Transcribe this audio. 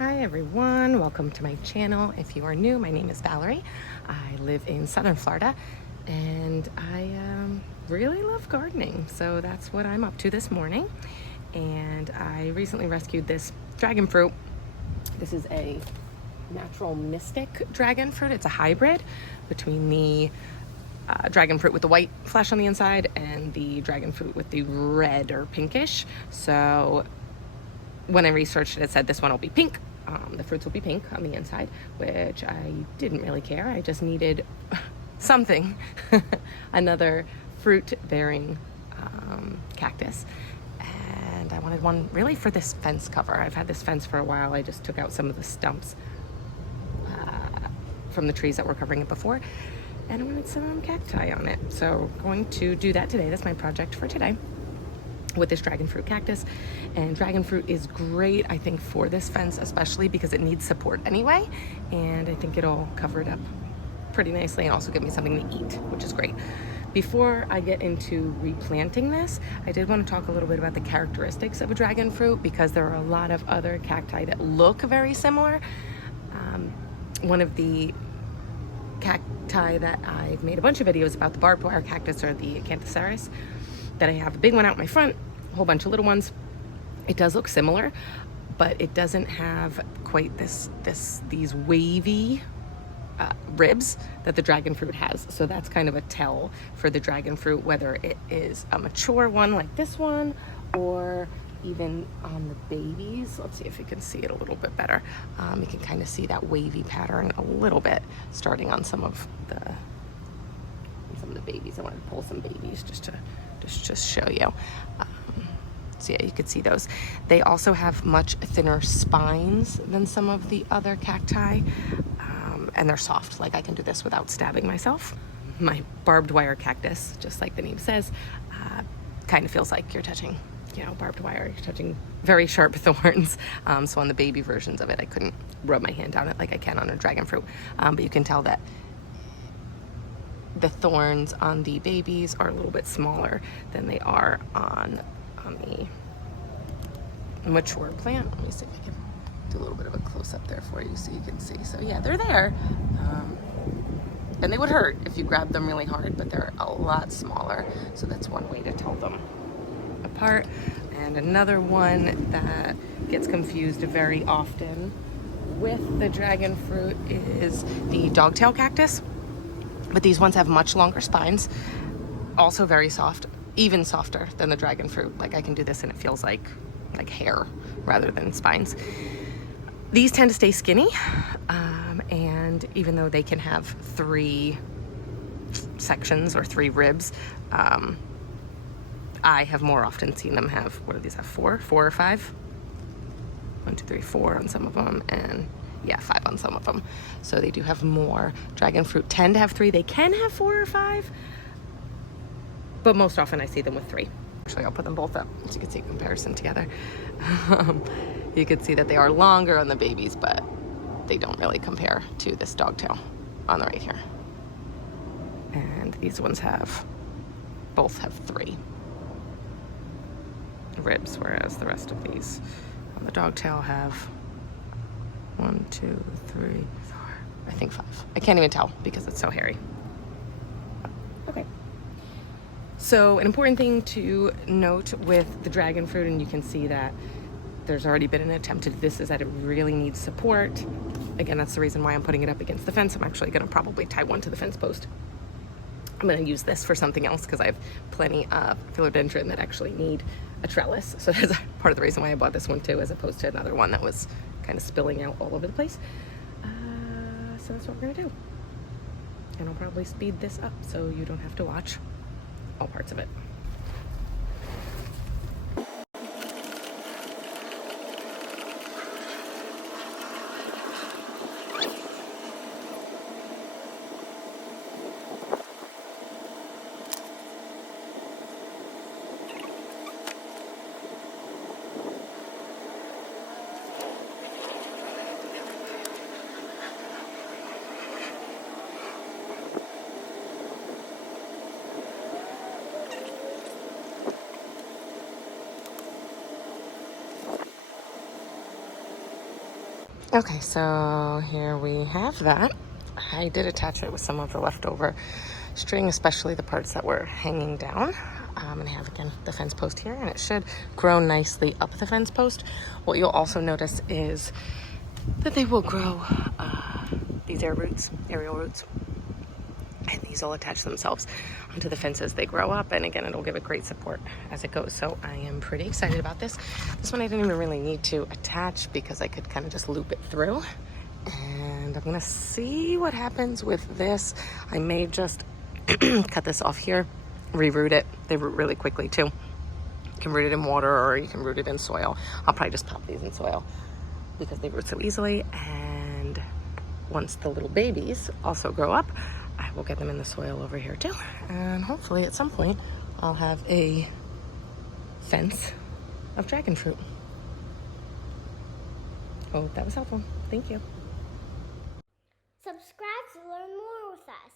Hi everyone, welcome to my channel. If you are new, my name is Valerie. I live in southern Florida and I really love gardening, so that's what I'm up to this morning. And I recently rescued this dragon fruit. This is a natural mystic dragon fruit. It's a hybrid between the dragon fruit with the white flesh on the inside and the dragon fruit with the red or pinkish. So when I researched it, it said this one will be pink. The fruits will be pink on the inside, which I didn't really care. I just needed something, another fruit-bearing cactus. And I wanted one really for this fence cover. I've had this fence for a while. I just took out some of the stumps from the trees that were covering it before, and I wanted some cacti on it. So going to do that today. That's my project for today, with this dragon fruit cactus. And dragon fruit is great, I think, for this fence, especially because it needs support anyway, and I think it'll cover it up pretty nicely and also give me something to eat, which is great. Before I get into replanting this, I did want to talk a little bit about the characteristics of a dragon fruit, because there are a lot of other cacti that look very similar. One of the cacti that I've made a bunch of videos about, the barbed wire cactus, or the Acanthocereus, that I have a big one out in my front, a whole bunch of little ones. It does look similar, but it doesn't have quite these wavy ribs that the dragon fruit has. So that's kind of a tell for the dragon fruit, whether it is a mature one like this one, or even on the babies. Let's see if you can see it a little bit better. You can kind of see that wavy pattern a little bit starting on some of the babies. I wanted to pull some babies just to show you. So yeah, you could see those. They also have much thinner spines than some of the other cacti, and they're soft. Like, I can do this without stabbing myself. My barbed wire cactus, just like the name says, kind of feels like you're touching, barbed wire. You're touching very sharp thorns. So on the baby versions of it, I couldn't rub my hand down it like I can on a dragon fruit. But you can tell that the thorns on the babies are a little bit smaller than they are on the mature plant. Let me see if I can do a little bit of a close-up there for you so you can see. So yeah, they're there. And they would hurt if you grabbed them really hard, but they're a lot smaller. So that's one way to tell them apart. And another one that gets confused very often with the dragon fruit is the dogtail cactus. But these ones have much longer spines, also very soft, even softer than the dragon fruit. Like, I can do this and it feels like hair rather than spines. These tend to stay skinny, and even though they can have 3 sections or 3 ribs, I have more often seen them have, what do these have, 4 or 5? 1, 2, 3, 4 on some of them, and yeah, 5 on some of them. So they do have more. Dragon fruit tend to have 3. They can have 4 or 5, but most often I see them with 3. Actually, I'll put them both up so you can see a comparison together. You can see that they are longer on the babies, but they don't really compare to this dogtail on the right here. And these ones both have 3 ribs, whereas the rest of these on the dogtail have 1, 2, 3, 4, I think 5. I can't even tell because it's so hairy. Okay. So an important thing to note with the dragon fruit, and you can see that there's already been an attempt to do this, is that it really needs support. Again, that's the reason why I'm putting it up against the fence. I'm actually going to probably tie one to the fence post. I'm going to use this for something else because I have plenty of philodendron that actually need a trellis. So that's part of the reason why I bought this one too, as opposed to another one that was kind of spilling out all over the place. So that's what we're going to do. And I'll probably speed this up so you don't have to watch all parts of it. Okay, so here we have that. I did attach it with some of the leftover string, especially the parts that were hanging down. And I have, again, the fence post here, and it should grow nicely up the fence post. What you'll also notice is that they will grow these aerial roots, and these will attach themselves onto the fence as they grow up, and again, it'll give it great support as it goes. So I am pretty excited about this. This one I didn't even really need to attach because I could kind of just loop it through, and I'm gonna see what happens with this. I may just cut this off here, reroot it. They root really quickly too. You can root it in water or you can root it in soil. I'll probably just pop these in soil because they root so easily, and once the little babies also grow up, I will get them in the soil over here too. And hopefully at some point, I'll have a fence of dragon fruit. Oh, that was helpful. Thank you. Subscribe to learn more with us.